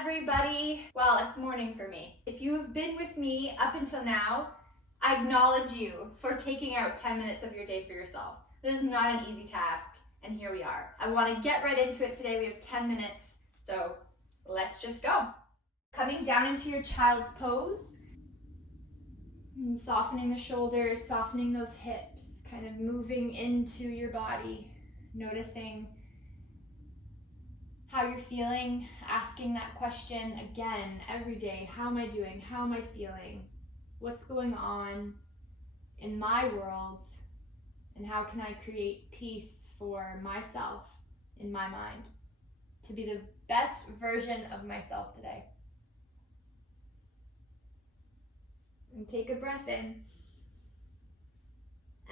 everybody. Well, it's morning for me. If you have been with me up until now, I acknowledge you for taking out 10 minutes of your day for yourself. This is not an easy task, and here we are. I want to get right into it today. We have 10 minutes, so let's just go. Coming down into your child's pose, and softening the shoulders, softening those hips, kind of moving into your body, noticing how you're feeling, asking that question again every day. How am I doing? How am I feeling? What's going on in my world? And how can I create peace for myself in my mind to be the best version of myself today? And take a breath in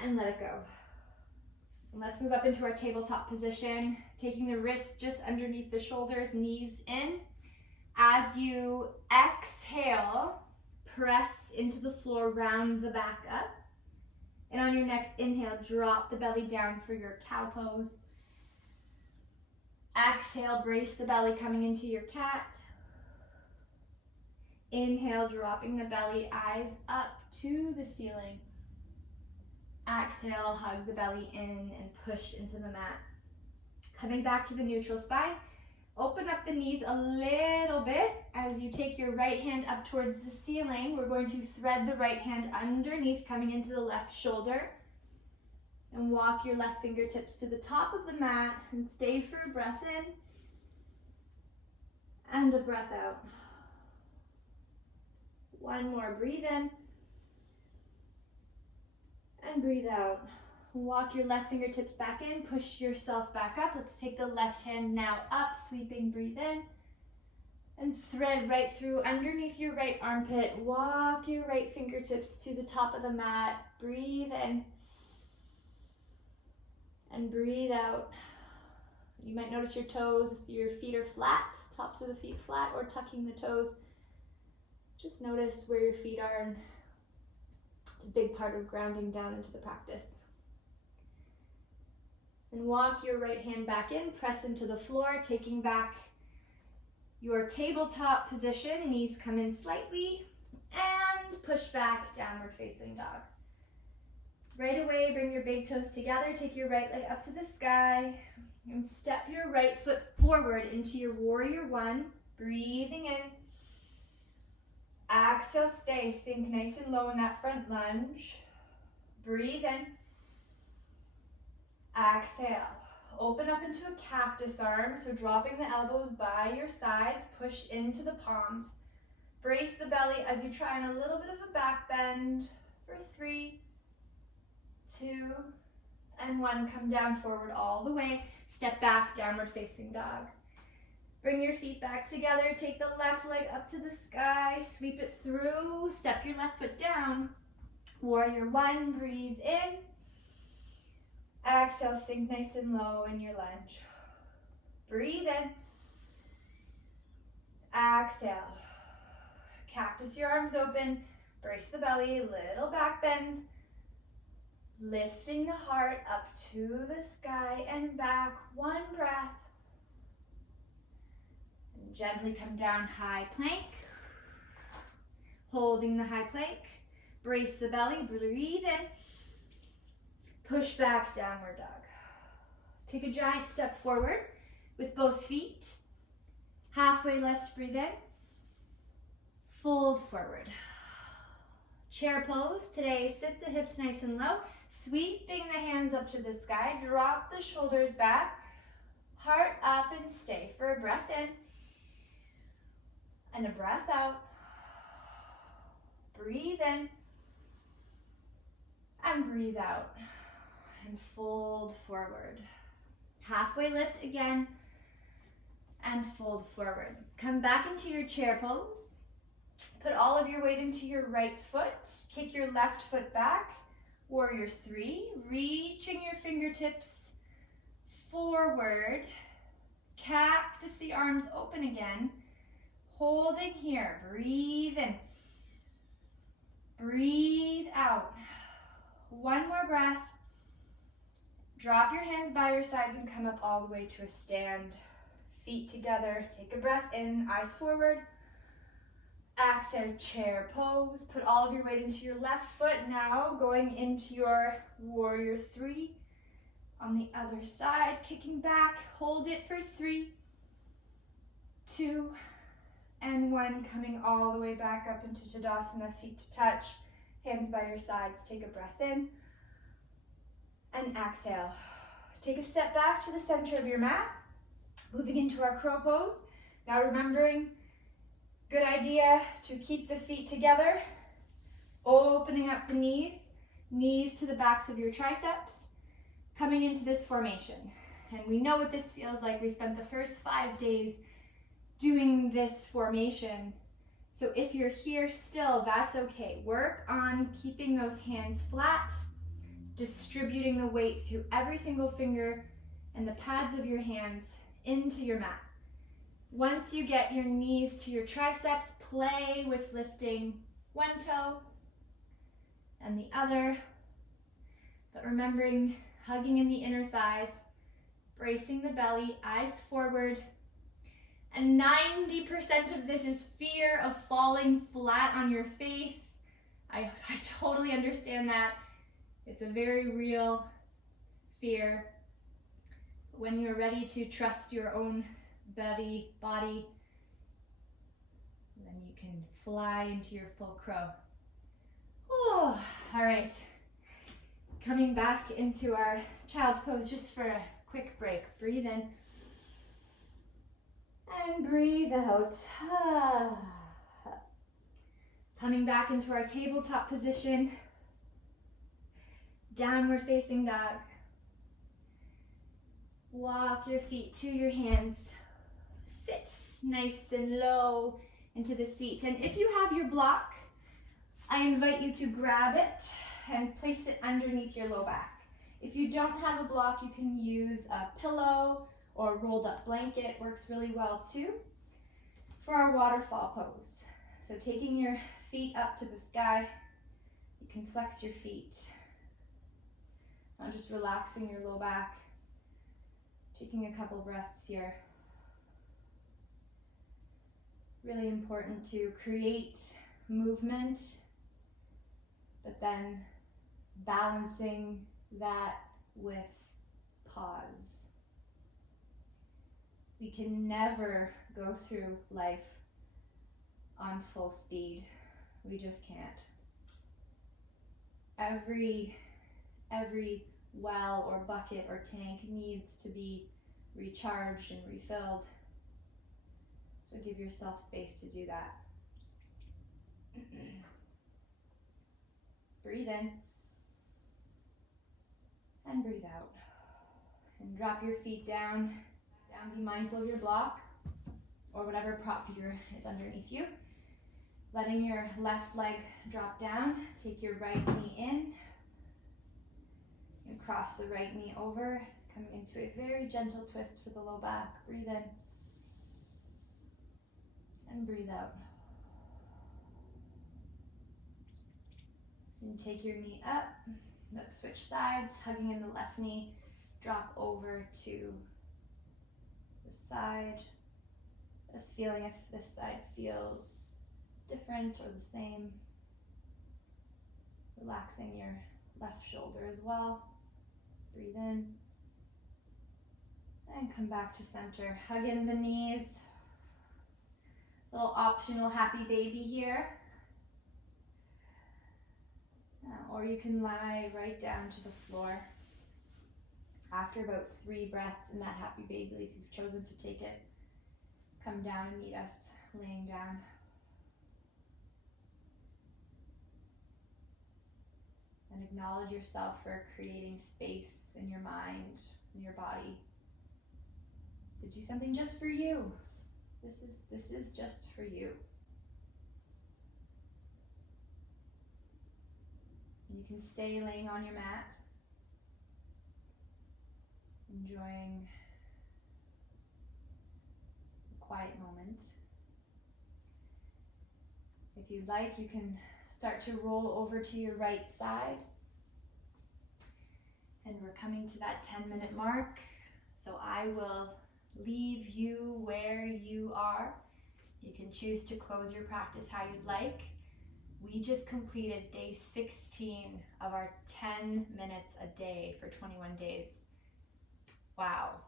and let it go. Let's move up into our tabletop position, taking the wrists just underneath the shoulders, knees in. As you exhale, press into the floor, round the back up. And on your next inhale, drop the belly down for your cow pose. Exhale, brace the belly coming into your cat. Inhale, dropping the belly, eyes up to the ceiling. Exhale, hug the belly in and push into the mat. Coming back to the neutral spine, open up the knees a little bit. As you take your right hand up towards the ceiling, we're going to thread the right hand underneath, coming into the left shoulder. And walk your left fingertips to the top of the mat and stay for a breath in and a breath out. One more, breathe in. And breathe out. Walk your left fingertips back in, push yourself back up. Let's take the left hand now up, sweeping, breathe in. And thread right through underneath your right armpit. Walk your right fingertips to the top of the mat. Breathe in. And breathe out. You might notice your toes, if your feet are flat, tops of the feet flat, or tucking the toes. Just notice where your feet are, and it's a big part of grounding down into the practice. And walk your right hand back in, press into the floor, taking back your tabletop position. Knees come in slightly and push back, downward facing dog. Right away, bring your big toes together, take your right leg up to the sky, and step your right foot forward into your warrior one, breathing in. Exhale, stay, sink nice and low in that front lunge. Breathe in. Exhale. Open up into a cactus arm, so dropping the elbows by your sides, push into the palms. Brace the belly as you try on a little bit of a back bend for 3, 2, and 1. Come down forward all the way. Step back, downward facing dog. Bring your feet back together, take the left leg up to the sky, sweep it through, step your left foot down. Warrior one, breathe in. Exhale, sink nice and low in your lunge. Breathe in. Exhale. Cactus your arms open, brace the belly, little back bends. Lifting the heart up to the sky and back, one breath. Gently come down, high plank. Holding the high plank. Brace the belly, breathe in. Push back, downward dog. Take a giant step forward with both feet. Halfway lift, breathe in. Fold forward. Chair pose. Today, sit the hips nice and low. Sweeping the hands up to the sky. Drop the shoulders back. Heart up and stay for a breath in. And a breath out. Breathe in. And breathe out. And fold forward. Halfway lift again. And fold forward. Come back into your chair pose. Put all of your weight into your right foot. Kick your left foot back. Warrior 3. Reaching your fingertips forward. Cactus the arms open again. Holding here, breathe in, breathe out. One more breath. Drop your hands by your sides and come up all the way to a stand. feet together. Take a breath in, eyes forward. Exhale, chair pose. Put all of your weight into your left foot now, going into your warrior 3. On the other side, kicking back, hold it for 3, 2, and 1. Coming all the way back up into Tadasana, feet to touch, hands by your sides. Take a breath in, and exhale. Take a step back to the center of your mat, moving into our crow pose. Now remembering, good idea to keep the feet together, opening up the knees to the backs of your triceps, coming into this formation. And we know what this feels like. We spent the first 5 days doing this formation. So if you're here still, that's okay. Work on keeping those hands flat, distributing the weight through every single finger and the pads of your hands into your mat. Once you get your knees to your triceps, play with lifting one toe and the other, but remembering hugging in the inner thighs, bracing the belly, eyes forward. And 90% of this is fear of falling flat on your face. I totally understand that. It's a very real fear. When you're ready to trust your own body, then you can fly into your full crow. Oh, all right. Coming back into our child's pose just for a quick break. Breathe in and breathe out. Coming back into our tabletop position. Downward facing dog. Walk your feet to your hands. Sit nice and low into the seat. And if you have your block, I invite you to grab it and place it underneath your low back. If you don't have a block, you can use a pillow or a rolled up blanket. Works really well too. For our waterfall pose. So taking your feet up to the sky, you can flex your feet. Now just relaxing your low back. Taking a couple breaths here. Really important to create movement, but then balancing that with pause. We can never go through life on full speed. We just can't. Every well or bucket or tank needs to be recharged and refilled. So give yourself space to do that. Breathe in and breathe out. And drop your feet down. Be mindful of your block or whatever prop is underneath you. Letting your left leg drop down. Take your right knee in and cross the right knee over. Coming into a very gentle twist for the low back. Breathe in and breathe out. And take your knee up. Let's switch sides, hugging in the left knee. Drop over to the side. Just feeling if this side feels different or the same. Relaxing your left shoulder as well. Breathe in. And come back to center. Hug in the knees. Little optional happy baby here. Or you can lie right down to the floor. After about 3 breaths in that happy baby, if you've chosen to take it, come down and meet us laying down. And acknowledge yourself for creating space in your mind, in your body, to do something just for you. This is just for you. You can stay laying on your mat, enjoying a quiet moment. If you'd like, you can start to roll over to your right side. And we're coming to that 10-minute mark. So I will leave you where you are. You can choose to close your practice how you'd like. We just completed day 16 of our 10 minutes a day for 21 days. Wow.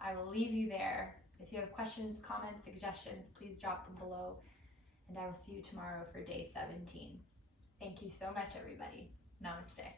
I will leave you there. If you have questions, comments, suggestions, please drop them below. And I will see you tomorrow for day 17. Thank you so much, everybody. Namaste.